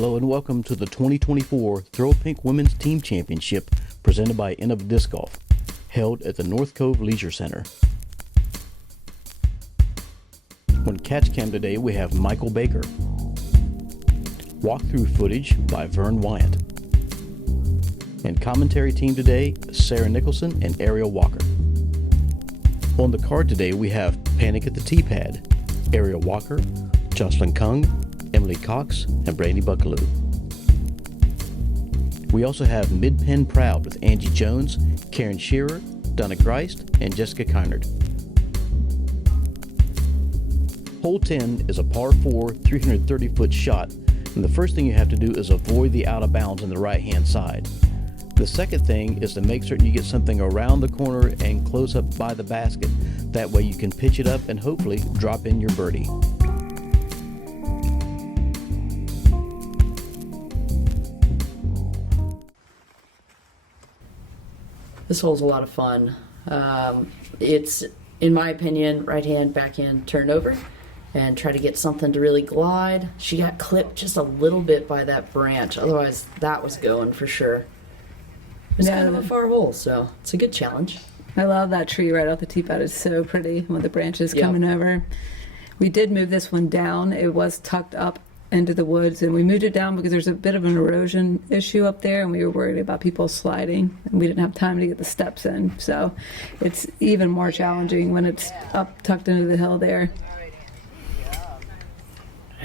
Hello and welcome to the 2024 Throw Pink Women's Team Championship presented by Innova Disc Golf, held at the North Cove Leisure Center. On Catch Cam today we have Michael Baker. Walkthrough footage by Vern Weygandt. And commentary team today, Sara Nicholson and Ariel Walker. On the card today we have Panic at the Tee Pad, Ariel Walker, Jocelyn Keung, Emily Cox, and Brandi Buckalew. We also have MidPen Proud with Angie Jones, Caryn Shearer, Donna Griest, and Jessica Kinard. Hole 10 is a par 4, 330-foot shot, and the first thing you have to do is avoid the out of bounds on the right-hand side. The second thing is to make certain you get something around the corner and close up by the basket. That way you can pitch it up and hopefully drop in your birdie. This hole's a lot of fun. It's, in my opinion, right hand, backhand, turn over, and try to get something to really glide. She got clipped just a little bit by that branch. Otherwise, that was going for sure. It's kind of a far hole, so it's a good challenge. I love that tree right off the tee pad. It's so pretty with the branches coming over. We did move this one down. It was tucked up into the woods, and we moved it down because there's a bit of an erosion issue up there, and we were worried about people sliding, and we didn't have time to get the steps in. So it's even more challenging when it's up tucked into the hill there.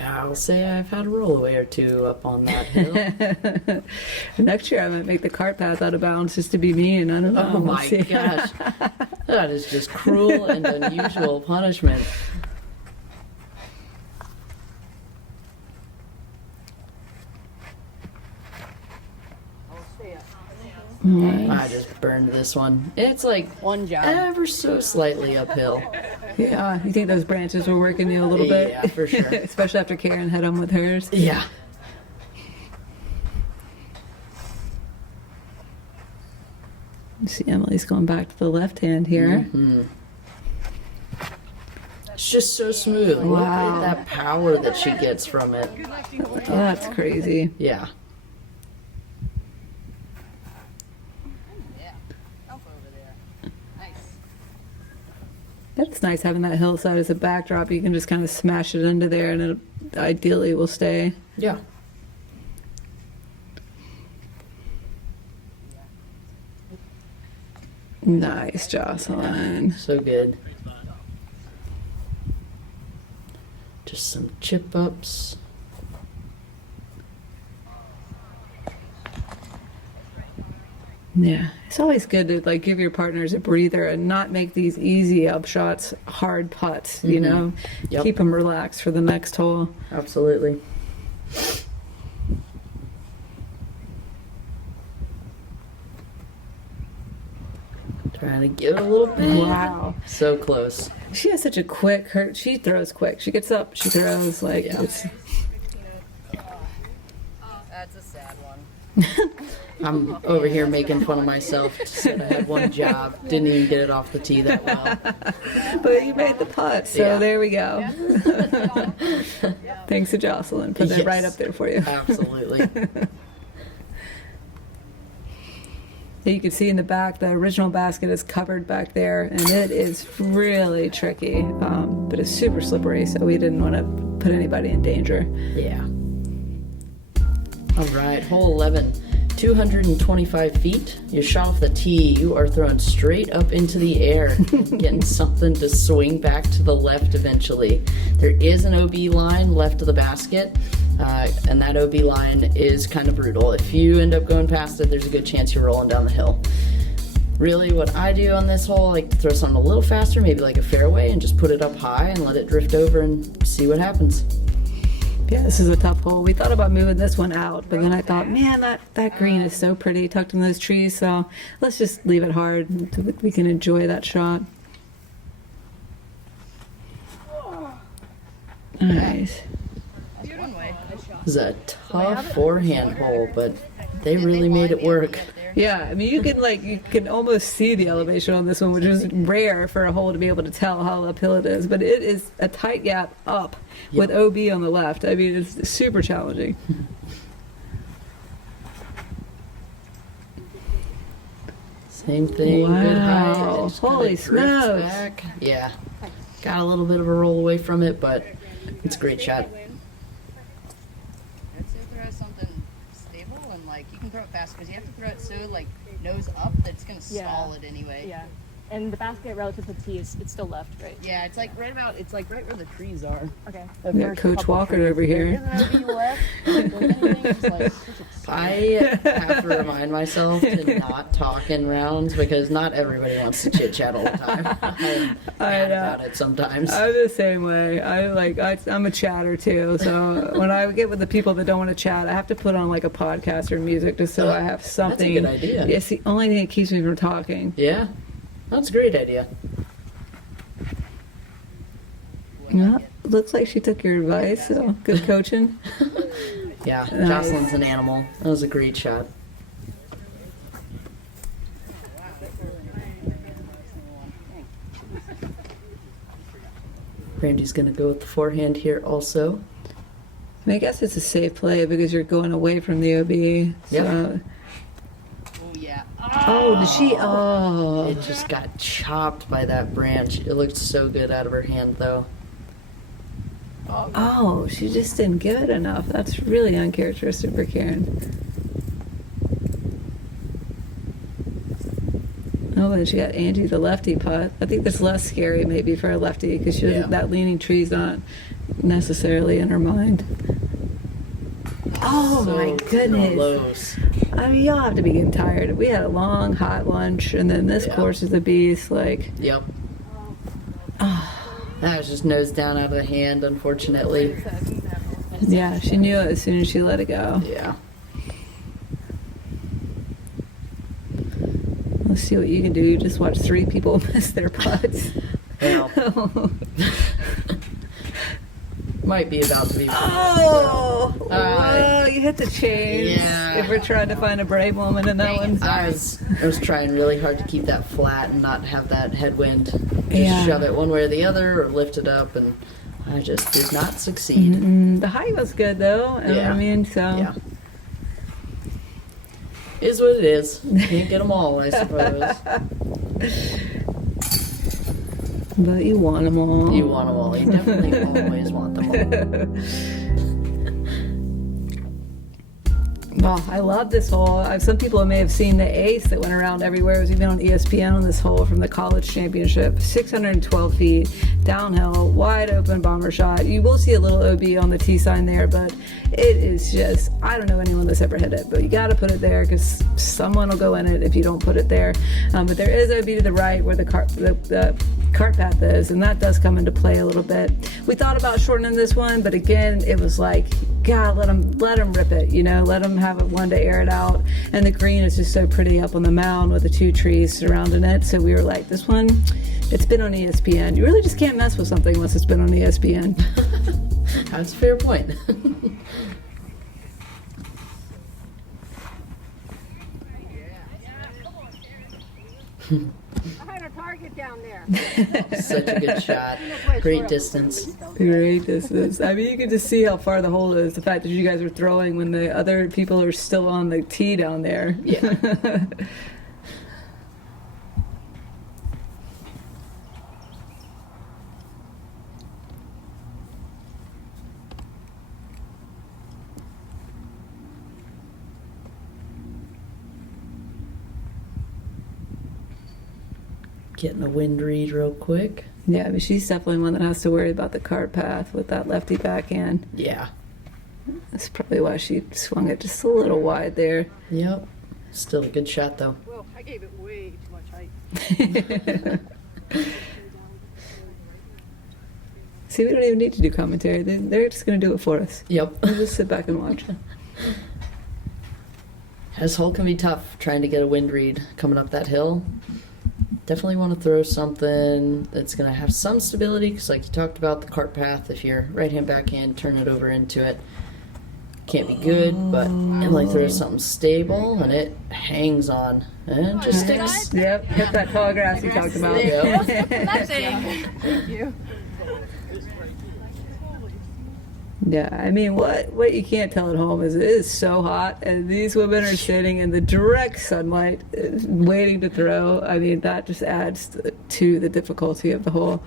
I'll say I've had a rollaway or two up on that hill. Next year I might make the cart path out of bounds just to be mean. I don't know. Oh my gosh. That is just cruel and unusual punishment. Nice. I just burned this one. It's like one job, ever so slightly uphill. Yeah, you think those branches were working you a little bit? Yeah, for sure. Especially after Caryn hit them with hers. Yeah. You see Emily's going back to the left hand here. Mm-hmm. It's just so smooth. Wow. Look at that power that she gets from it. Oh, that's crazy. Yeah. It's nice having that hillside as a backdrop. You can just kind of smash it into there, and it ideally will stay. Yeah. Nice, Jocelyn. So good. Just some chip ups. Yeah, it's always good to like give your partners a breather and not make these easy up shots hard putts. You know, keep them relaxed for the next hole. Absolutely. Trying to give it a little bit. Wow, so close. She has such a quick. She throws quick. She gets up. She throws like. Yeah. It's, that's a sad one. I'm over here making fun of myself. Said I had one job. Didn't even get it off the tee that well. but you made the putt, so there we go. Thanks to Jocelyn. Put that right up there for you. Absolutely. You can see in the back, the original basket is covered back there, and it is really tricky, but it's super slippery, so we didn't want to put anybody in danger. Yeah. All right, hole 11. 225 feet. You shot off the tee. You are thrown straight up into the air, getting something to swing back to the left eventually. There is an OB line left of the basket, and that OB line is kind of brutal. If you end up going past it, there's a good chance you're rolling down the hill. Really, what I do on this hole, I like to throw something a little faster, maybe like a fairway, and just put it up high and let it drift over and see what happens. Yeah, this is a tough hole. We thought about moving this one out, but then I thought, man, that green is so pretty tucked in those trees, so let's just leave it hard. We can enjoy that shot. Nice. This is a tough forehand hole, but they really made it work. Yeah, I mean, you can almost see the elevation on this one, which is rare for a hole to be able to tell how uphill it is. But it is a tight gap up with OB on the left. I mean, it's super challenging. Same thing. Good height. Wow. It just kinda Holy drifts smokes. back. Yeah. Got a little bit of a roll away from it, but it's a great shot. Let's throw something stable and like you can throw it fast because you have to throw it so like nose up that it's gonna stall it anyway. Yeah. And the basket relative to the tee is it's still left, right? Yeah, it's like right where the trees are. Okay. We got Coach Walker over here. Isn't there left? Like, there's anything, just, like, push it straight. I have to remind myself to not talk in rounds because not everybody wants to chit chat all the time. I'm mad about it sometimes. I'm the same way. I'm a chatter too. So when I get with the people that don't want to chat, I have to put on like a podcast or music just so I have something. That's a good idea. It's the only thing that keeps me from talking. Yeah, that's a great idea. Yeah, looks like she took your advice. So good coaching. Yeah, Nice. Jocelyn's an animal. That was a great shot. Brandi's going to go with the forehand here also. I mean, I guess it's a safe play because you're going away from the OB. So. Yep. Oh yeah. Oh, did she? Oh. It just got chopped by that branch. It looked so good out of her hand, though. Oh, she just didn't give it enough. That's really uncharacteristic for Caryn. Oh, and she got Angie the lefty putt. I think that's less scary maybe for a lefty because that leaning tree's not necessarily in her mind. Oh So my goodness. close. I mean, y'all have to be getting tired. We had a long, hot lunch, and then this Yeah. course is a beast. Like, Yep. That was just nose down out of the hand, unfortunately. yeah, she knew it as soon as she let it go. Yeah. Let's see what you can do. You just watch 3 people miss their putts. Well, might be about to be. Oh, you hit the chains. Yeah. If we're trying to find a brave woman in that one. I was trying really hard to keep that flat and not have that headwind. Just Yeah. shove it one way or the other or lift it up, and I just did not succeed. The height was good though. Yeah. I mean, so. Yeah. Is what it is. Can't get them all, I suppose. But you want them all. You want them all. You definitely always want them all. Well, I love this hole. Some people may have seen the ace that went around everywhere. It was even on ESPN on this hole from the college championship. 612 feet, downhill, wide open bomber shot. You will see a little OB on the T sign there, but it is just, I don't know anyone that's ever hit it, but you got to put it there because someone will go in it if you don't put it there. But there is OB to the right where the cart path is, and that does come into play a little bit. We thought about shortening this one, but again, it was like, God, let them rip it, let them have one to air it out. And the green is just so pretty up on the mound with the 2 trees surrounding it. So we were like, this one, it's been on ESPN. You really just can't mess with something once it's been on ESPN. That's a fair point. I had a target down there. Such a good shot. Great distance. Great distance. I mean, you can just see how far the hole is. The fact that you guys are throwing when the other people are still on the tee down there. Yeah. Getting a wind read real quick. Yeah, but she's definitely one that has to worry about the cart path with that lefty backhand. Yeah. That's probably why she swung it just a little wide there. Yep. Still a good shot, though. Well, I gave it way too much height. See, we don't even need to do commentary. They're just going to do it for us. Yep. We'll just sit back and watch. This hole can be tough trying to get a wind read coming up that hill. Definitely want to throw something that's going to have some stability because, like you talked about, the cart path, if you're right-hand, backhand, turn it over into it. Can't be good, but Emily throws something stable, and it hangs on. And it just sticks. Yep, hit that tall grass you talked about. Yep. Thank you. Yeah, I mean, what you can't tell at home is it is so hot, and these women are sitting in the direct sunlight, waiting to throw. I mean, that just adds to the difficulty of the hole.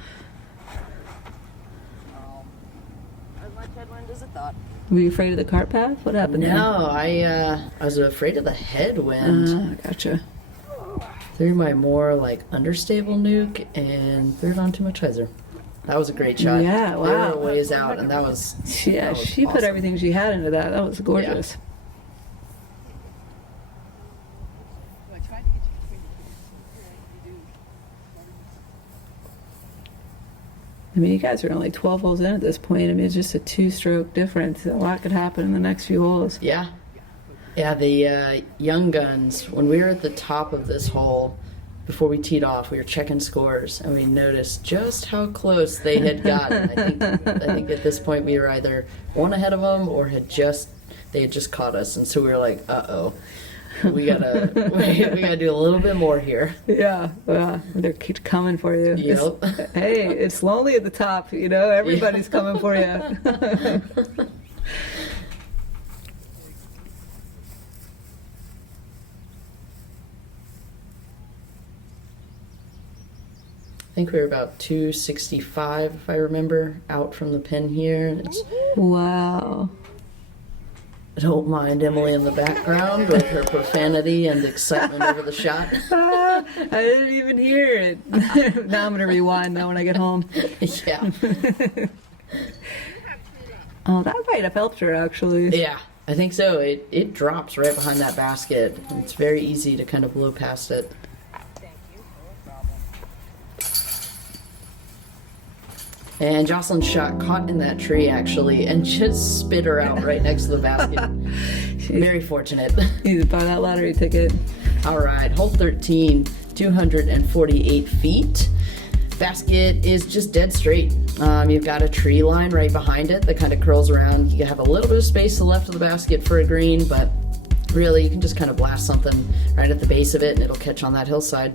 As much headwind as I thought. Were you afraid of the cart path? What happened No, I was afraid of the headwind. there? Gotcha. Threw my more like understable nuke and threw it on too much hyzer. That was a great shot. Yeah, They wow. were a ways out, and that was Yeah, that was she put awesome. everything she had into that. That was gorgeous. I tried to get you between the two. I mean, you guys are only 12 holes in at this point. I mean, it's just a 2-stroke difference. A lot could happen in the next few holes. Yeah. Yeah, the young guns, when we were at the top of this hole, before we teed off, we were checking scores, and we noticed just how close they had gotten. I think at this point we were either one ahead of them or they had just caught us, and so we were like, uh-oh, we gotta do a little bit more here. Yeah, they're keep coming for you. Yep. Hey, it's lonely at the top, you know. Everybody's coming for you. I think we were about 265, if I remember, out from the pin here. Wow. I don't mind Emily in the background with her profanity and excitement over the shot. I didn't even hear it. Now I'm gonna rewind that when I get home. Yeah. Oh, that might have helped her actually. Yeah, I think so. It drops right behind that basket. It's very easy to kind of blow past it. And Jocelyn's shot caught in that tree actually and just spit her out right next to the basket. Very fortunate. You need to buy that lottery ticket. All right, hole 13, 248 feet. Basket is just dead straight. You've got a tree line right behind it that kind of curls around. You have a little bit of space to the left of the basket for a green, but really you can just kind of blast something right at the base of it and it'll catch on that hillside.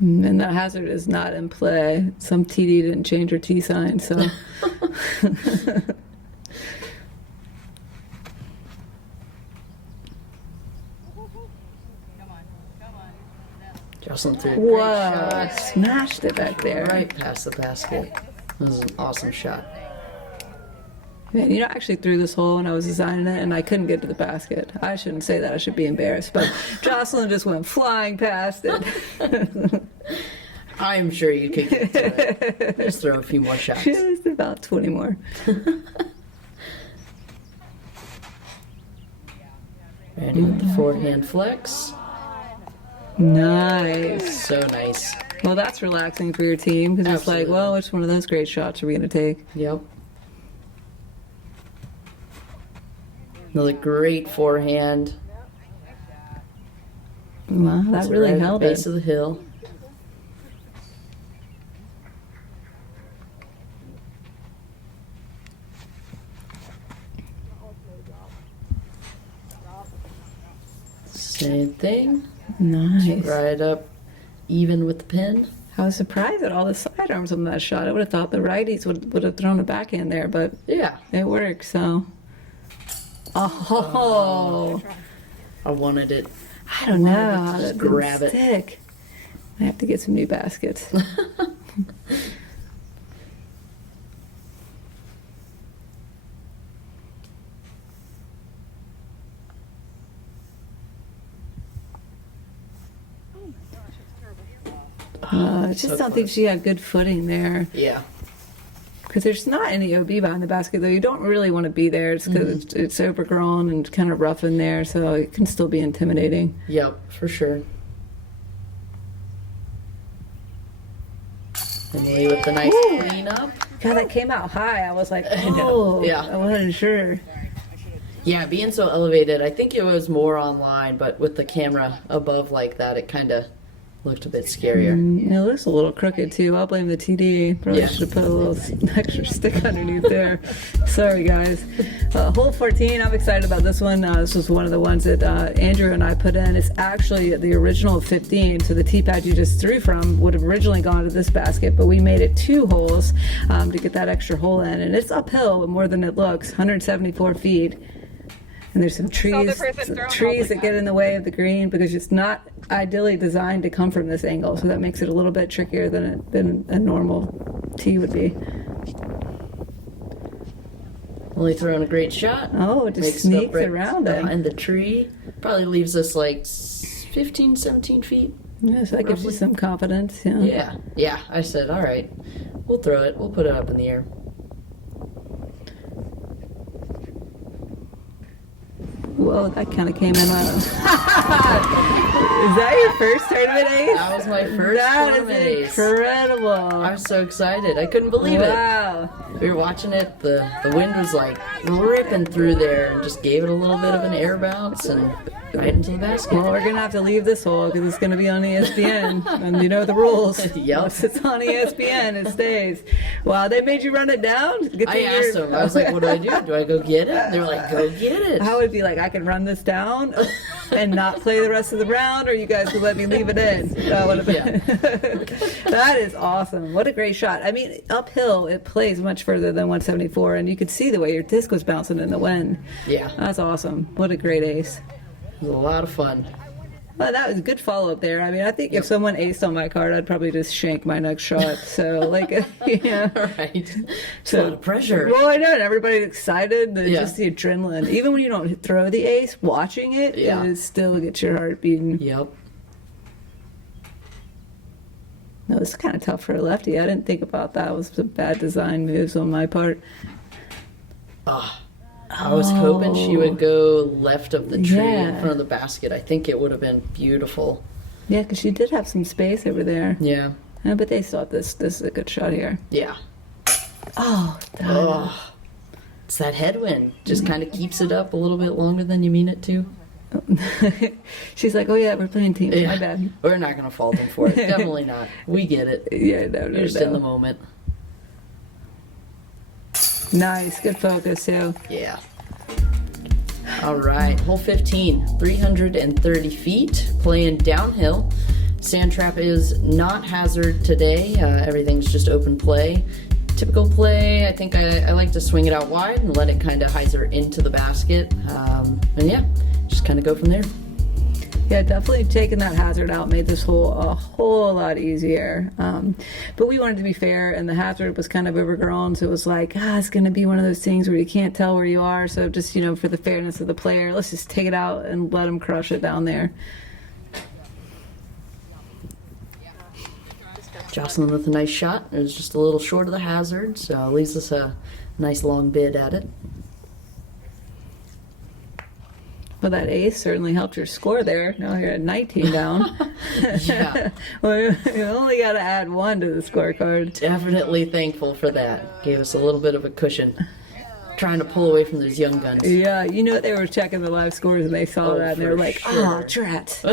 And that hazard is not in play. Some TD didn't change her T sign, so. Come on. Jocelyn threw a great Whoa! shot Smashed it back there. right past the basket. This is an awesome shot. Man, you know, I actually threw this hole when I was designing it, and I couldn't get to the basket. I shouldn't say that. I should be embarrassed. But Jocelyn just went flying past it. I'm sure you could get to it. Just throw a few more shots. Just about 20 more. Ready with the forehand flex. Nice. So nice. Well, that's relaxing for your team, because it's like, Absolutely. well, which one of those great shots are we going to take? Yep. Another great forehand. Wow, that It's really right at held the base it. of the hill. Same thing. Nice. Right up even with the pin. I was surprised at all the sidearms on that shot. I would have thought the righties would have thrown a backhand there, but Yeah. it worked, so. Oh, I wanted it. I don't know. Just That didn't grab it. stick. I have to get some new baskets. I just So don't think close. she had good footing there. Yeah. Because there's not any OB behind the basket, though. You don't really want to be there. It's because it's overgrown and kind of rough in there, so it can still be intimidating. Yep, for sure. Emily with the nice cleanup. God, that came out high. I was like, know. oh, Yeah. I wasn't sure. Yeah, being so elevated, I think it was more online, but with the camera above like that, it kind of Looked a bit scarier. It looks a little crooked too. I'll blame the TD. Probably Yeah. should have put a little extra stick underneath there. Sorry, guys. Hole 14, I'm excited about this one. This was one of the ones that Andrew and I put in. It's actually the original 15, so the tee pad you just threw from would have originally gone to this basket, but we made it 2 holes to get that extra hole in. And it's uphill more than it looks, 174 feet. And there's some trees that get in the way of the green because it's not ideally designed to come from this angle, so that makes it a little bit trickier than a normal tee would be. Only throwing a great shot. Oh, it just Makes it up sneaks right around it. behind the tree. Probably leaves us like 15, 17 feet. Yeah, so that gives you some confidence. Yeah. I said, all right, we'll throw it. We'll put it up in the air. Whoa, that kind of came in on. Is that your first tournament ace? That was my first tournament ace. Incredible. I was so excited. I couldn't believe it. Wow. We were watching it. The wind was like ripping through there and just gave it a little bit of an air bounce and right into the basket. Well, we're going to have to leave this hole because it's going to be on ESPN. And you know the rules. Yep. Once it's on ESPN, it stays. Wow, they made you run it down? I asked them. I was like, what do I do? Do I go get it? They were like, go get it. I would be like, I can run this down and not play the rest of the round, or you guys would let me leave it in. That would have been. That is awesome. What a great shot. I mean, uphill, it plays much further than 174, and you could see the way your disc was bouncing in the wind. Yeah. That's awesome. What a great ace. It was a lot of fun. Well, that was a good follow-up there. I mean, I think if someone aced on my card, I'd probably just shank my next shot. So, like, yeah. Right. It's a lot of pressure. Well, I know, and everybody's excited. Yeah. Just the adrenaline. Even when you don't throw the ace, watching it, it still gets your heart beating. Yep. No, it's kind of tough for a lefty. I didn't think about that. It was some bad design moves on my part. I was hoping she would go left of the tree in Yeah. front of the basket. I think it would have been beautiful. Yeah, because she did have some space over there. Yeah. But they thought this is a good shot here. Yeah. Oh, Oh. It's that headwind. Just kind of keeps it up a little bit longer than you mean it to. She's like, oh yeah, we're playing teams. Yeah. My bad. We're not going to fault them for it. Definitely not. We get it. Yeah, no. You're just in the moment. Nice, good focus too. Yeah. All right, hole 15, 330 feet, playing downhill. Sand trap is not hazard today. Everything's just open play. Typical play, I think I like to swing it out wide and let it kind of hyzer into the basket. And yeah, just kind of go from there. Yeah, definitely taking that hazard out made this hole a whole lot easier. But we wanted to be fair, and the hazard was kind of overgrown, so it was like, it's going to be one of those things where you can't tell where you are. So just, for the fairness of the player, let's just take it out and let them crush it down there. Jocelyn with a nice shot. It was just a little short of the hazard, so it leaves us a nice long bid at it. Well, that ace certainly helped your score there. Now you're at 19 down. Yeah. Well, you only got to add 1 to the scorecard. Definitely thankful for that. Gave us a little bit of a cushion. Trying to pull away from those young guns. Yeah, they were checking the live scores and they saw that and they were for like, sure. drat.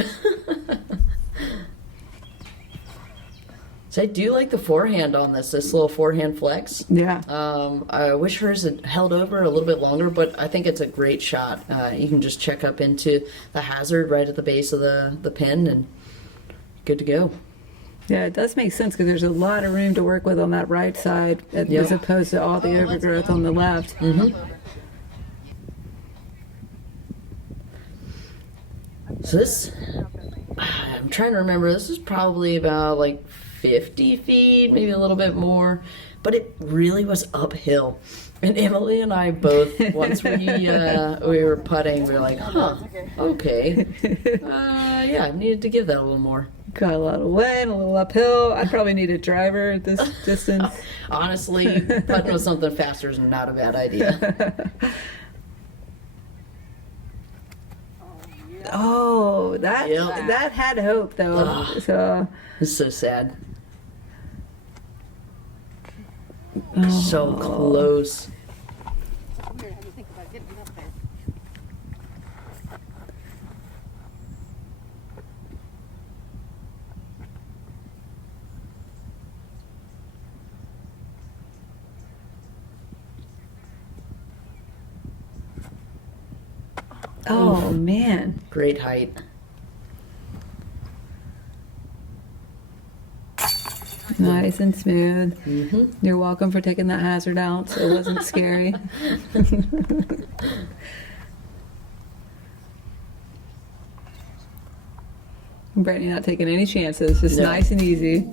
So I do like the forehand on this little forehand flex. Yeah. I wish hers had held over a little bit longer, but I think it's a great shot. You can just check up into the hazard right at the base of the pin and good to go. Yeah, it does make sense because there's a lot of room to work with on that right side as opposed to all the overgrowth on the left. Mm-hmm. So this, I'm trying to remember, this is probably about like 50 feet, maybe a little bit more, but it really was uphill. And Emily and I both, once we were putting, we were like, okay. Yeah, I needed to give that a little more. Got a lot of wind, a little uphill. I probably need a driver at this distance. Honestly, putting with something faster is not a bad idea. Oh, that had hope though. So It's so sad. So close. Weird how you think about getting up there. Oh, man. Great height. Nice and smooth. Mm-hmm. You're welcome for taking that hazard out, so it wasn't scary. Brandi not taking any chances. Just No. nice and easy.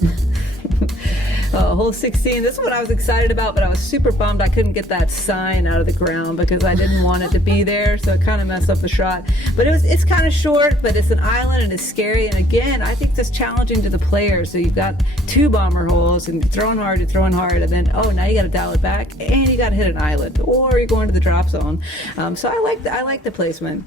Hole 16. This is what I was excited about, but I was super bummed I couldn't get that sign out of the ground because I didn't want it to be there, so it kind of messed up the shot. But it's kind of short, but it's an island and it's scary. And again, I think that's challenging to the players. So you've got 2 bomber holes and you're throwing hard, and then now you got to dial it back and you got to hit an island, or you're going to the drop zone. So I like the placement.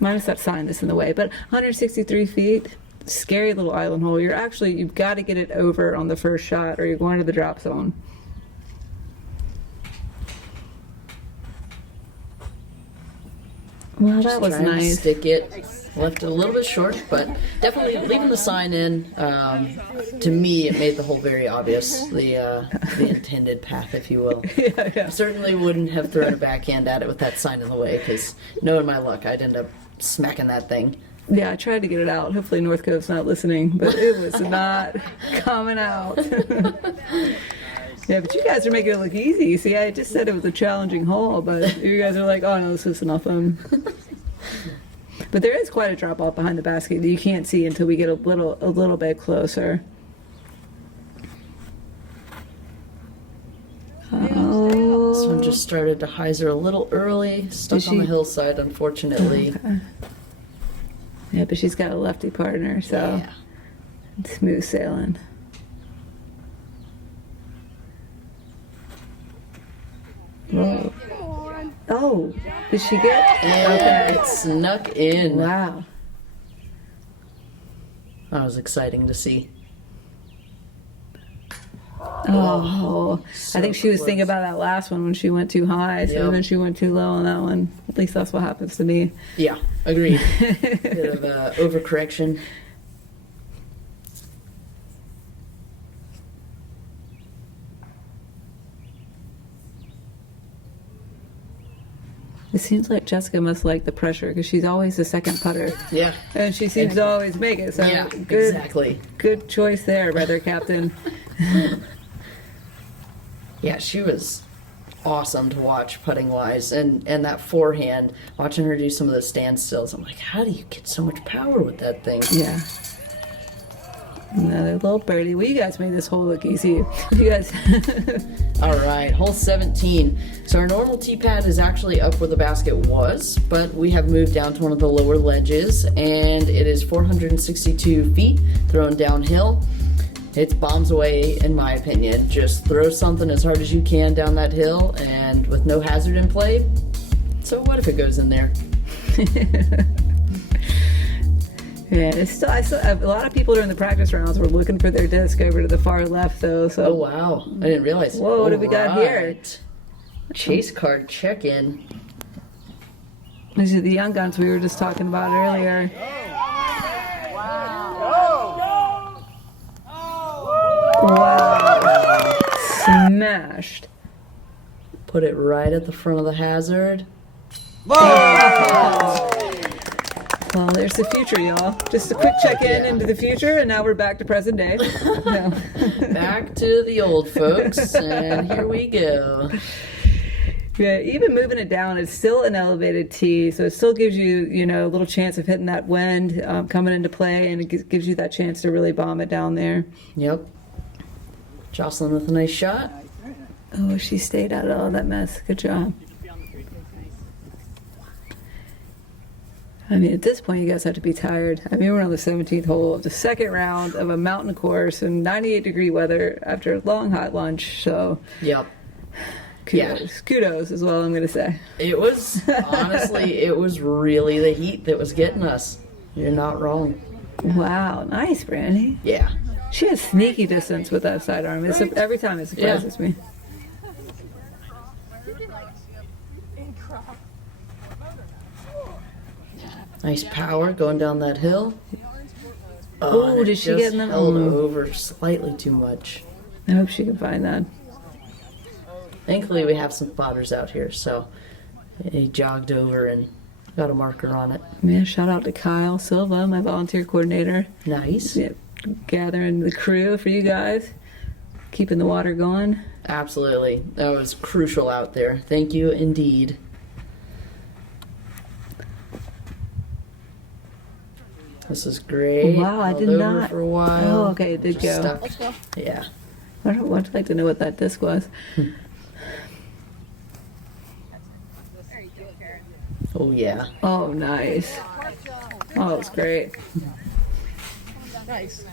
Minus that sign that's in the way, but 163 feet. Scary little island hole. You've got to get it over on the first shot or you're going to the drop zone. Well, that was Trying to nice. stick it. Left it a little bit short, but definitely leaving the sign in. To me, it made the hole very obvious. The intended path, if you will. Yeah. Certainly wouldn't have thrown a backhand at it with that sign in the way, because knowing my luck, I'd end up smacking that thing. Yeah, I tried to get it out. Hopefully North Cove's not listening, but it was not coming out. Yeah, but you guys are making it look easy. See, I just said it was a challenging hole, but you guys are like, oh no, this is nothing. But there is quite a drop off behind the basket that you can't see until we get a little bit closer. Oh. This one just started to hyzer a little early, stuck Did on the she- hillside, unfortunately. Okay. Yeah, but she's got a lefty partner, so Yeah. smooth sailing. Whoa. Oh, did she get? And it snuck in. Wow. That was exciting to see. Oh, So I think she was close. thinking about that last one when she went too high, so Yep. then she went too low on that one. At least that's what happens to me. Yeah, agreed. Bit of overcorrection. It seems like Jessica must like the pressure because she's always the second putter, Yeah. and she seems to always make it. So Yeah, good, exactly. good choice there, brother captain. Yeah, she was awesome to watch putting wise, and that forehand, watching her do some of the standstills, I'm like, how do you get so much power with that thing? Yeah. Another little birdie. Well, you guys made this hole look easy. You guys. All right, hole 17. So our normal tee pad is actually up where the basket was, but we have moved down to one of the lower ledges, and it is 462 feet, thrown downhill. It's bombs away, in my opinion. Just throw something as hard as you can down that hill, and with no hazard in play. So what if it goes in there? Yeah, I still a lot of people during the practice rounds were looking for their disc over to the far left, though. So Oh wow, I didn't realize. Whoa, what have we got here? Alright. Chase card check-in. these are the young guns we were just talking about earlier. Wow. Smashed. Put it right at the front of the hazard. Well, there's the future, y'all. Just a quick check-in into the future, and now we're back to present day. No. Back to the old folks, and here we go. Yeah, even moving it down, it's still an elevated tee, so it still gives you, a little chance of hitting that wind coming into play, and it gives you that chance to really bomb it down there. Yep. Jocelyn with a nice shot. Oh, she stayed out of all that mess. Good job. I mean, at this point, you guys have to be tired. I mean, we're on the 17th hole of the second round of a mountain course in 98-degree weather after a long, hot lunch, so Yep. kudos. Yeah. Kudos is all I'm going to say. It was, honestly, it was really the heat that was getting us. You're not wrong. Wow, nice, Brandi. Yeah. She has sneaky distance with that sidearm. Every time it surprises me. Nice power going down that hill. Oh, and it did she just get in the- held over slightly too much. I hope she can find that. Thankfully, we have some spotters out here, so he jogged over and Got a marker on it. Yeah, shout out to Kyle Silva, my volunteer coordinator. Nice. Yeah, gathering the crew for you guys, keeping the water going. Absolutely. That was crucial out there. Thank you indeed. This is great. Wow, I did Held over not. For a while. Oh, okay, it did go. Stuck. Let's go. Yeah. I'd like to know what that disc was. There you go, Caryn. Oh yeah. Oh, nice. Oh, it's great. Nice.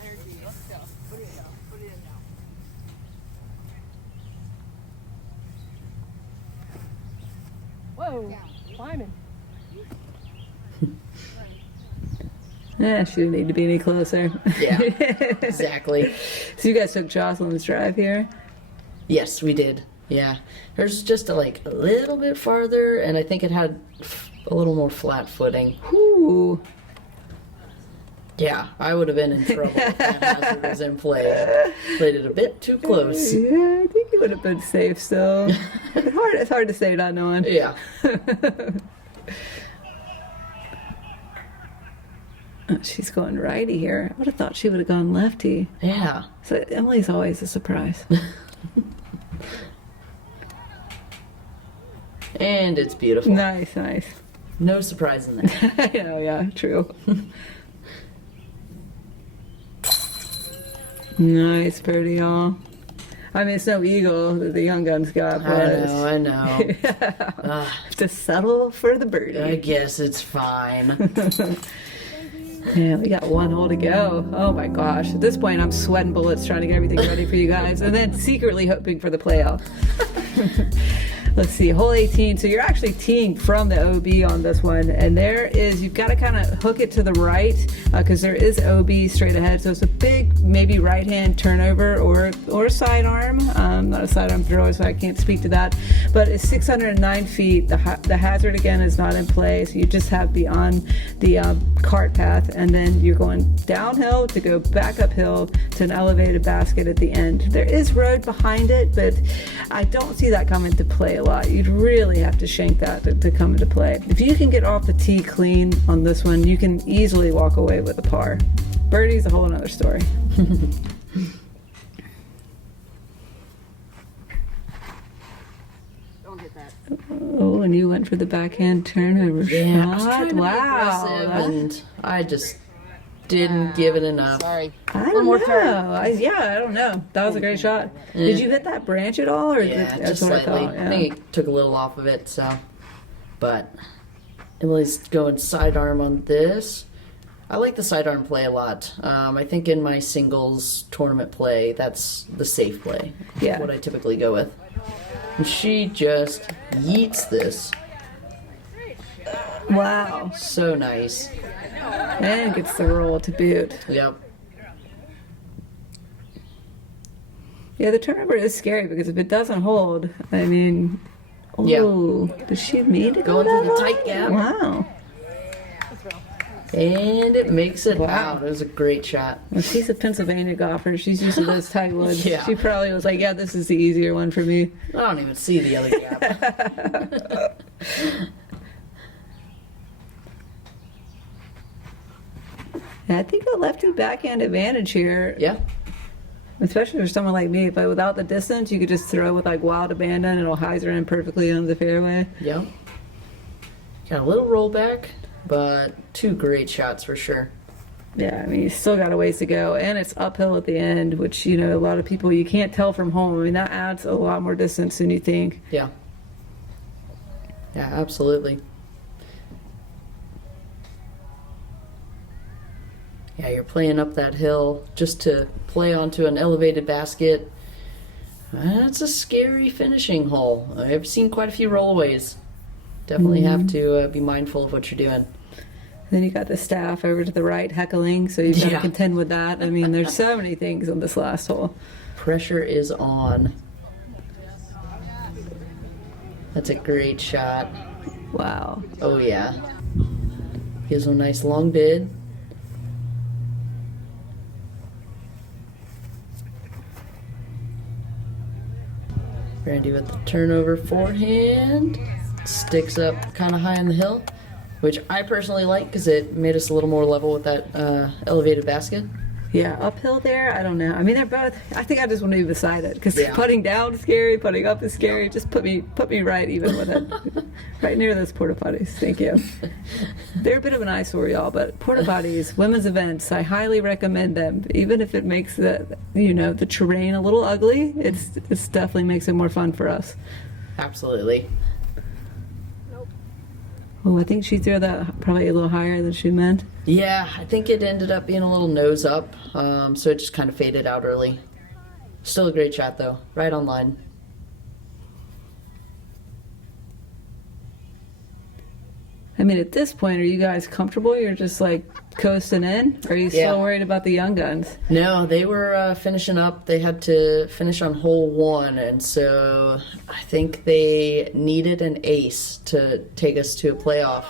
Whoa, climbing. Yeah, she didn't need to be any closer. Yeah. Exactly. So you guys took Jocelyn's drive here? Yes, we did. Yeah. There's just a little bit farther, and I think it had a little more flat footing. Ooh. Yeah, I would have been in trouble if that hazard was in play. Played it a bit too close. Yeah, I think you would have been safe still. It's hard to say not knowing. Yeah. She's going righty here. I would have thought she would have gone lefty. Yeah. So Emily's always a surprise. And it's beautiful. Nice, nice. No surprise in there. Yeah, yeah, true. Nice birdie, y'all. I mean, it's no eagle that the young guns got, but I know. to settle for the birdie. I guess it's fine. Yeah, we got one hole to go. Oh my gosh. At this point, I'm sweating bullets trying to get everything ready for you guys, and then secretly hoping for the playoff. Let's see, hole 18. So you're actually teeing from the OB on this one, and there is, you've got to kind of hook it to the right because there is OB straight ahead. So it's a big, maybe right-hand turnover or sidearm. Not a sidearm thrower, so I can't speak to that. But it's 609 feet. The hazard again is not in play, so you just have the cart path, and then you're going downhill to go back uphill to an elevated basket at the end. There is road behind it, but I don't see that come into play a lot. You'd really have to shank that to come into play. If you can get off the tee clean on this one, you can easily walk away with a par. Birdie's a whole other story. Don't hit that. Oh, and you went for the backhand turnover Yeah, I was shot. trying to be Wow. aggressive, and I just didn't give it enough. Sorry. I don't more know. turn. I don't know. That was a great shot. Did you hit that branch at all? Or Yeah, that's just what I slightly. thought, I think it took a little off of it, so. But Emily's going sidearm on this. I like the sidearm play a lot. I think in my singles tournament play, that's the safe play. Yeah. What I typically go with. And she just yeets this. Wow. So nice. And gets the roll to boot. Yep. Yeah, the turnover is scary because if it doesn't hold, I mean, Yeah. oh, does she mean to go Going through that the tight high? gap. Wow. And it makes it Wow. out. It was a great shot. Well, she's a Pennsylvania golfer. She's used to those tight woods. Yeah. She probably was like, yeah, this is the easier one for me. I don't even see the other gap. Yeah, I think a lefty backhand advantage here, Yeah. especially for someone like me. But without the distance, you could just throw with like wild abandon and it'll hyzer in perfectly on the fairway. Yep. Got a little rollback, but two great shots for sure. Yeah, I mean, you still got a ways to go, and it's uphill at the end, which, you know, a lot of people, you can't tell from home. I mean, that adds a lot more distance than you think. Yeah. Yeah, absolutely. Yeah, you're playing up that hill just to play onto an elevated basket. That's a scary finishing hole. I've seen quite a few rollaways. Definitely have to be mindful of what you're doing. Then you got the staff over to the right heckling, so you've got to Yeah. contend with that. I mean, there's so many things on this last hole. Pressure is on. That's a great shot. Wow. Oh yeah. Gives him a nice long bid. Brandi with the turnover forehand. Sticks up kind of high on the hill. which I personally like because it made us a little more level with that elevated basket. Yeah, uphill there, I don't know. I mean, they're both, I think I just want to be beside it, because Yeah. putting down is scary, putting up is scary. Just put me right even with it. Right near those porta potties. Thank you. They're a bit of an eyesore, y'all, but porta potties, women's events, I highly recommend them. Even if it makes the terrain a little ugly, it's definitely makes it more fun for us. Absolutely. Oh, I think she threw that probably a little higher than she meant. Yeah, I think it ended up being a little nose up, so it just kind of faded out early. Still a great shot, though. Right on line. I mean, at this point, are you guys comfortable? You're just like coasting in? Or are you still worried about the young guns? No, they were finishing up. They had to finish on hole 1, and so I think they needed an ace to take us to a playoff.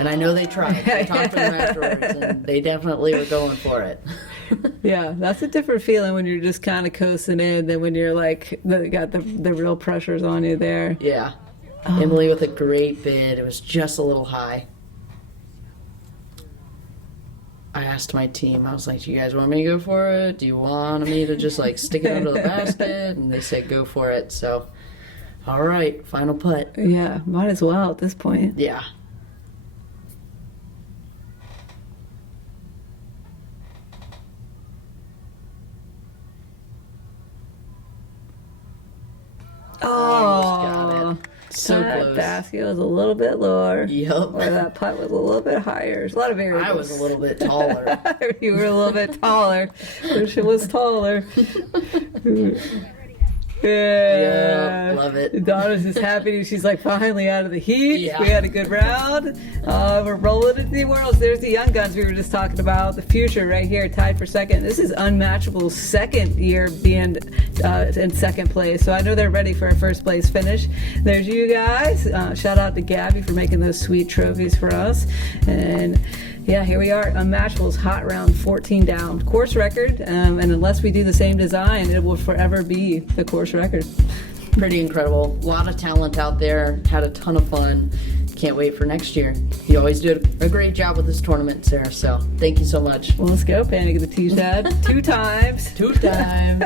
And I know they tried. I talked to them afterwards, and they definitely were going for it. Yeah, that's a different feeling when you're just kind of coasting in than when you're like, got the real pressures on you there. Yeah. Emily with a great bid. It was just a little high. I asked my team, I was like, do you guys want me to go for it? Do you want me to just like stick it under the basket? And they said go for it. So, all right, final putt. Yeah, might as well at this point. Yeah. Got it. So that close. basket was a little bit lower. Yep. Or that putt was a little bit higher. There's a lot of variables. I was a little bit taller. You were a little bit taller. Wish it was taller. Yeah, love it. Donna's just happy. She's like finally out of the heat. Yeah. We had a good round. We're rolling into the Worlds. There's the young guns we were just talking about. The future right here, tied for second. This is unmatchable second year being in second place. So I know they're ready for a first place finish. There's you guys. Shout out to Gabby for making those sweet trophies for us. And yeah, here we are. Unmatchable's hot round 14 down. Course record. And unless we do the same design, it will forever be the course record. Pretty incredible. A lot of talent out there. Had a ton of fun. Can't wait for next year. You always do a great job with this tournament, Sarah. So thank you so much. Well, let's go. Panic at the T-Shad. 2 times. 2 times.